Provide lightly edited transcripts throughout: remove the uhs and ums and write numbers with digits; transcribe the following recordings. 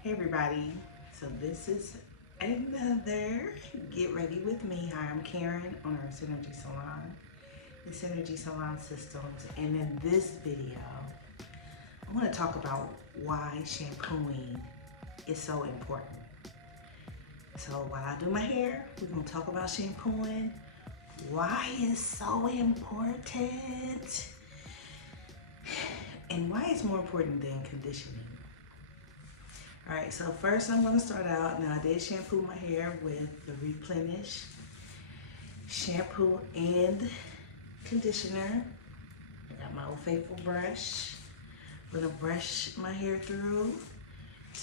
Hey everybody, so this is another Get Ready With Me. Hi, I'm Karen, owner of Synergi Salon, the Synergi Salon Systems, and in this video, I want to talk about why shampooing is so important. So while I do my hair, we're going to talk about shampooing, why it's so important, and why it's more important than conditioning. All right, so first I'm gonna start out. Now I did shampoo my hair with the Replenish shampoo and conditioner. I got my old faithful brush. I'm gonna brush my hair through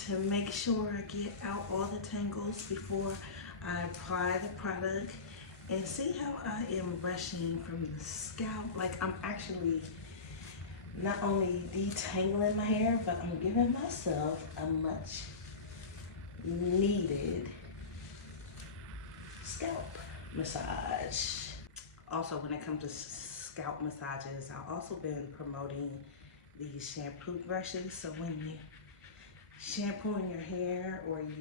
to make sure I get out all the tangles before I apply the product. And see how I am brushing from the scalp? Like I'm actually not only detangling my hair, but I'm giving myself a much needed scalp massage. Also, when it comes to scalp massages, I've also been promoting these shampoo brushes. So when you shampooing your hair or you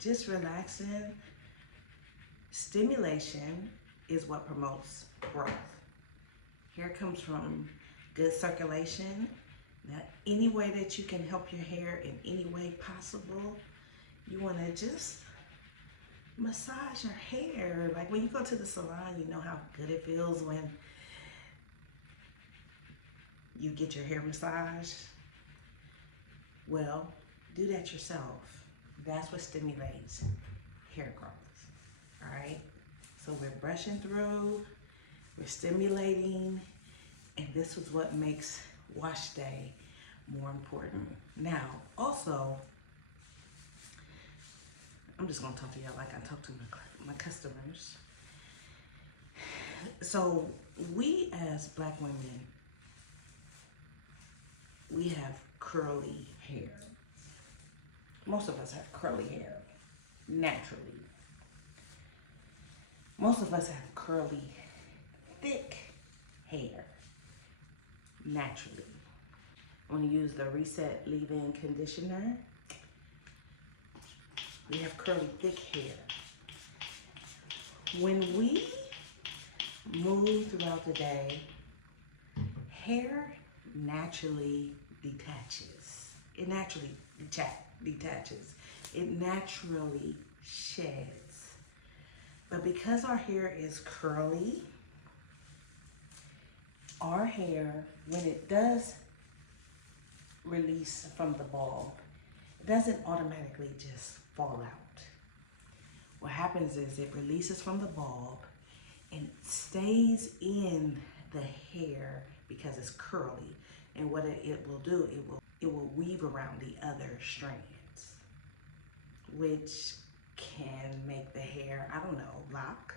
just relaxing, stimulation is what promotes growth. Hair comes from good circulation. Now, any way that you can help your hair in any way possible, you want to just massage your hair. Like when you go to the salon, you know how good it feels when you get your hair massaged. Well, do that yourself. That's what stimulates hair growth. All right? So we're brushing through, we're stimulating, and this is what makes wash day more important. Now, also, I'm just gonna talk to y'all like I talk to my customers. So we as Black women, we have curly hair. Most of us have curly hair, naturally. Most of us have curly, thick hair, naturally. I'm going to use the Reset Leave-In Conditioner. We have curly, thick hair. When we move throughout the day, hair naturally detaches. It naturally detaches. It naturally sheds. But because our hair is curly, our hair, when it does release from the bulb, it doesn't automatically just fall out. What happens is it releases from the bulb and stays in the hair because it's curly. And what it will do, it will weave around the other strands, which can make the hair, I don't know, lock.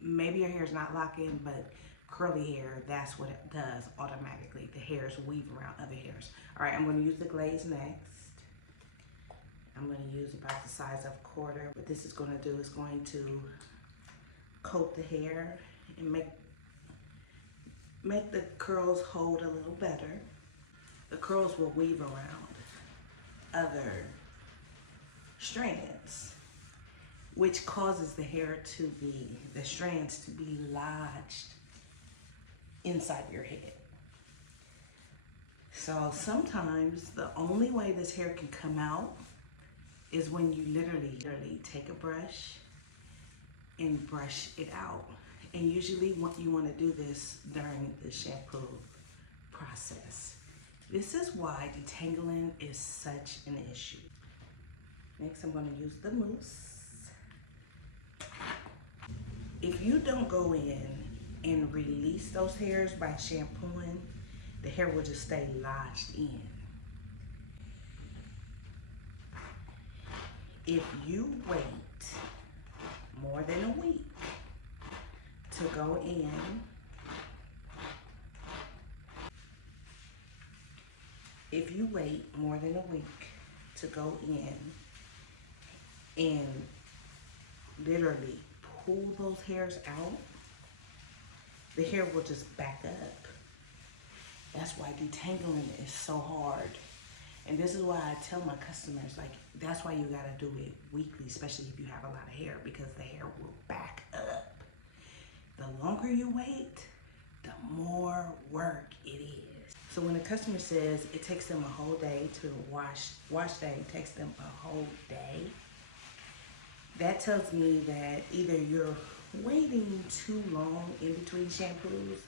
Maybe your hair's not locking, but curly hair, that's what it does automatically. The hairs weave around other hairs. All right, I'm gonna use the glaze next. I'm gonna use about the size of a quarter. What this is gonna do is going to coat the hair and make the curls hold a little better. The curls will weave around other strands, which causes the strands to be lodged inside your head. So sometimes the only way this hair can come out is when you literally take a brush and brush it out. And usually you want to do this during the shampoo process. This is why detangling is such an issue. Next, I'm going to use the mousse. If you don't go in and release those hairs by shampooing, the hair will just stay lodged in. If you wait more than a week to go in, and literally pull those hairs out, the hair will just back up That's why detangling is so hard. And this is why I tell my customers, like, that's why you gotta do it weekly, especially if you have a lot of hair, because the hair will back up. The longer you wait, the more work it is. So when a customer says it takes them a whole day to wash day takes them a whole day, that tells me that either you're waiting too long in between shampoos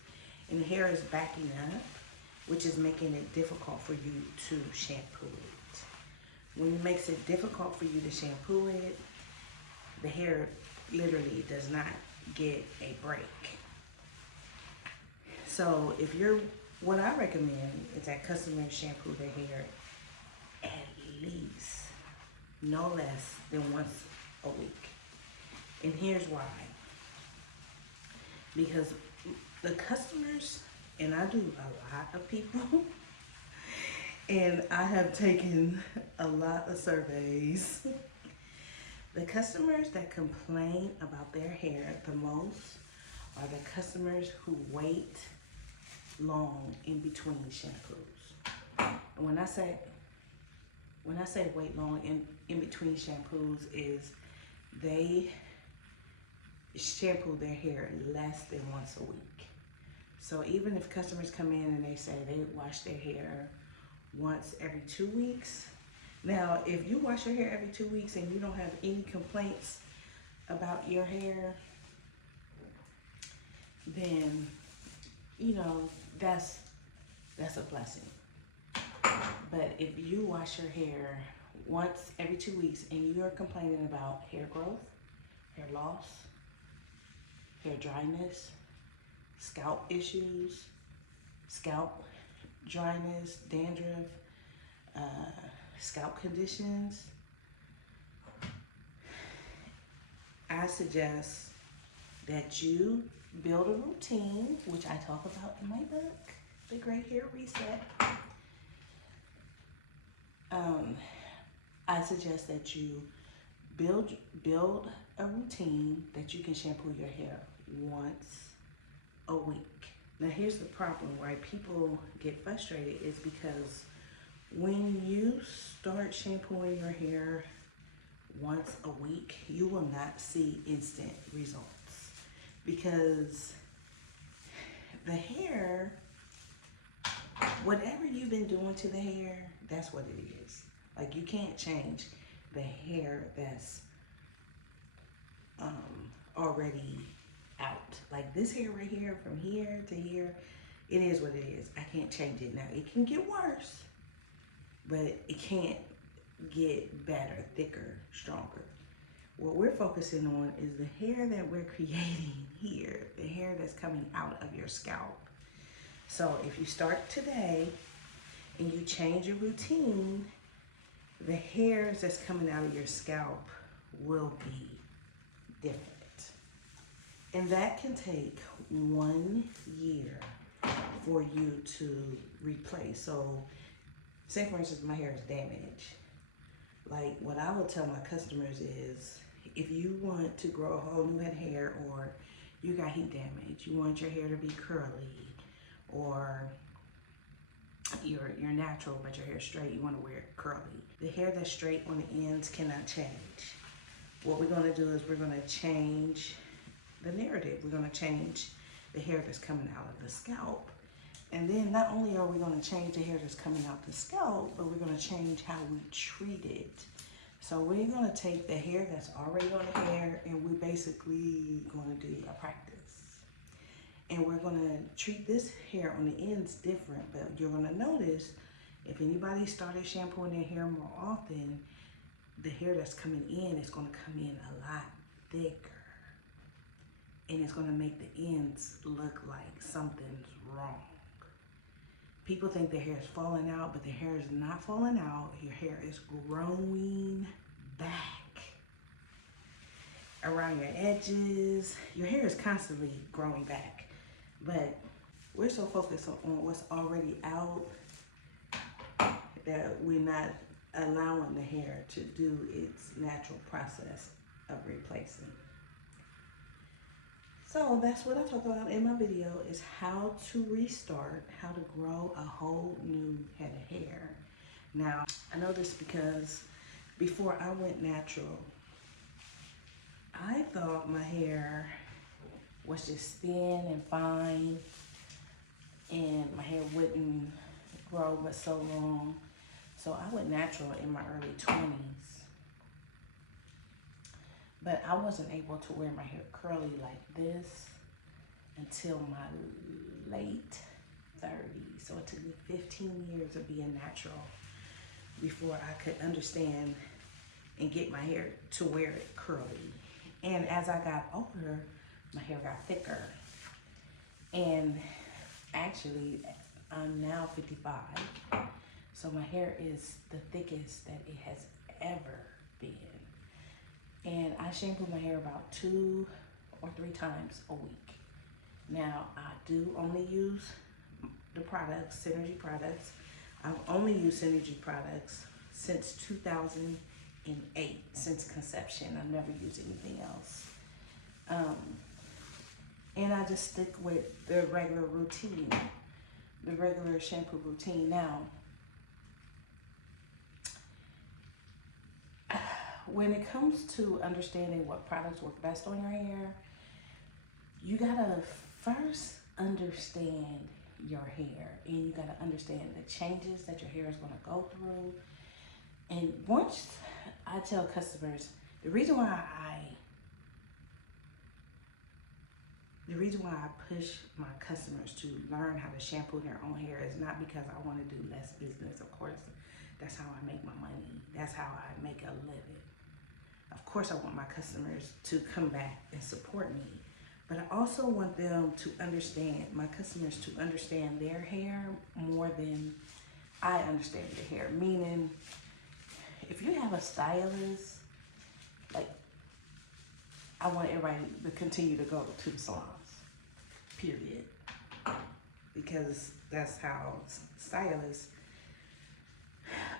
and the hair is backing up, which is making it difficult for you to shampoo it. When it makes it difficult for you to shampoo it, the hair literally does not get a break. So what I recommend is that customers shampoo their hair at least no less than once a week. And here's why. Because the customers, and I do a lot of people, and I have taken a lot of surveys. The customers that complain about their hair the most are the customers who wait long in between shampoos. And when I say wait long in between shampoos is they shampoo their hair less than once a week. So even if customers come in and they say they wash their hair once every 2 weeks, now if you wash your hair every 2 weeks and you don't have any complaints about your hair, then that's a blessing. But if you wash your hair once every 2 weeks and you're complaining about hair growth, hair loss, hair dryness, scalp issues, scalp dryness, dandruff, scalp conditions, I suggest that you build a routine, which I talk about in my book, The Great Hair Reset. I suggest that you build a routine that you can shampoo your hair once a week. Now here's the problem, why people get frustrated is because when you start shampooing your hair once a week, you will not see instant results, because the hair, whatever you've been doing to the hair, that's what it is. Like, you can't change the hair that's already out. Like this hair right here, from here to here, it is what it is. I can't change it. Now it can get worse, but it can't get better, thicker, stronger. What we're focusing on is the hair that we're creating here, the hair that's coming out of your scalp. So if you start today and you change your routine, the hairs that's coming out of your scalp will be different. And that can take 1 year for you to replace. So say for instance, my hair is damaged. Like, what I will tell my customers is, if you want to grow a whole new head of hair, or you got heat damage, you want your hair to be curly, or you're natural but your hair straight, you want to wear it curly. The hair that's straight on the ends cannot change. What we're going to do is we're going to change the narrative. We're going to change the hair that's coming out of the scalp. And then not only are we going to change the hair that's coming out the scalp, but we're going to change how we treat it. So we're going to take the hair that's already on the hair, and we're basically going to do a practice. And we're going to treat this hair on the ends different, but you're going to notice if anybody started shampooing their hair more often, the hair that's coming in is going to come in a lot thicker. And it's going to make the ends look like something's wrong. People think their hair is falling out, but the hair is not falling out. Your hair is growing back. Around your edges, your hair is constantly growing back. But we're so focused on what's already out that we're not allowing the hair to do its natural process of replacing. So that's what I talk about in my video, is how to restart, how to grow a whole new head of hair. Now, I know this because before I went natural, I thought my hair was just thin and fine and my hair wouldn't grow but so long. So I went natural in my early 20s. But I wasn't able to wear my hair curly like this until my late 30s. So it took me 15 years of being natural before I could understand and get my hair to wear it curly. And as I got older, my hair got thicker. And actually, I'm now 55. So my hair is the thickest that it has ever been. And I shampoo my hair about 2 or 3 times a week. Now, I do only use the products, Synergi products. I've only used Synergi products since 2008, since conception. I've never used anything else. And I just stick with the regular routine, the regular shampoo routine. Now, when it comes to understanding what products work best on your hair, you gotta first understand your hair, and you gotta understand the changes that your hair is gonna go through. And once I tell customers, the reason why I push my customers to learn how to shampoo their own hair is not because I want to do less business. Of course, that's how I make my money. That's how I make a living. Of course, I want my customers to come back and support me, but I also want them to understand, my customers to understand their hair more than I understand their hair. Meaning, if you have a stylist, like, I want everybody to continue to go to the salons, period. Because that's how stylists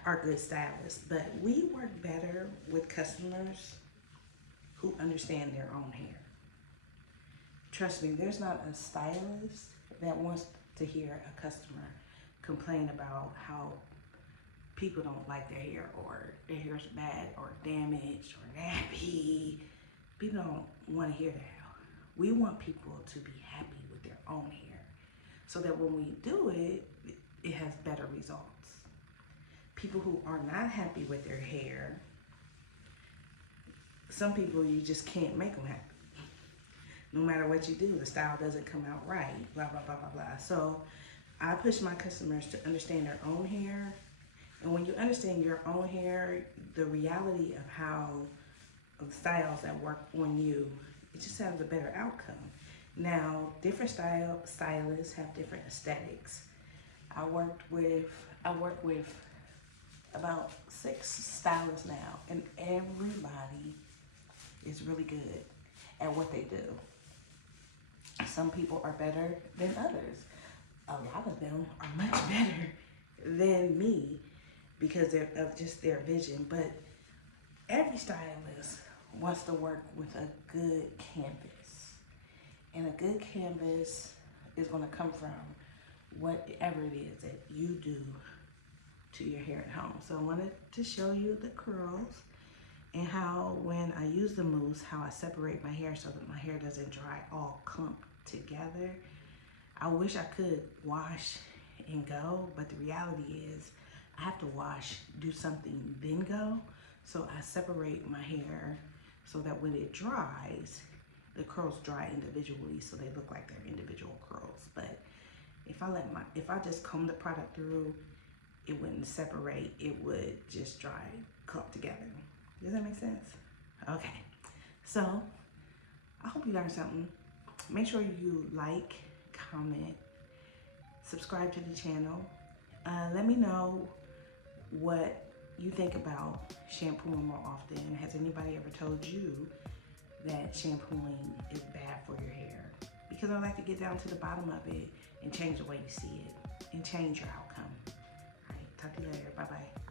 are good stylists. But we work better with customers who understand their own hair. Trust me, there's not a stylist that wants to hear a customer complain about how people don't like their hair, or their hair's bad or damaged or nappy. People don't want to hear that. We want people to be happy with their own hair, so that when we do it, it has better results. People who are not happy with their hair, some people you just can't make them happy. No matter what you do, the style doesn't come out right, blah, blah, blah, blah, blah. So I push my customers to understand their own hair. And when you understand your own hair, the reality of how the styles that work on you, it just has a better outcome. Now, different stylists have different aesthetics. I work with about 6 stylists now, and everybody is really good at what they do. Some people are better than others. A lot of them are much better than me because of just their vision. But every stylist wants to work with a good canvas. And a good canvas is going to come from whatever it is that you do to your hair at home. So I wanted to show you the curls and how, when I use the mousse, how I separate my hair so that my hair doesn't dry all clumped together. I wish I could wash and go, but the reality is I have to wash, do something, then go. So I separate my hair so that when it dries, the curls dry individually, so they look like they're individual curls. But if I just comb the product through, it wouldn't separate. It would just dry, clump together. Does that make sense? Okay. So I hope you learned something. Make sure you like, comment, subscribe to the channel. Let me know what you think about shampooing more often. Has anybody ever told you that shampooing is bad for your hair? Because I like to get down to the bottom of it and change the way you see it and change your outcome. All right, talk to you later. Bye-bye.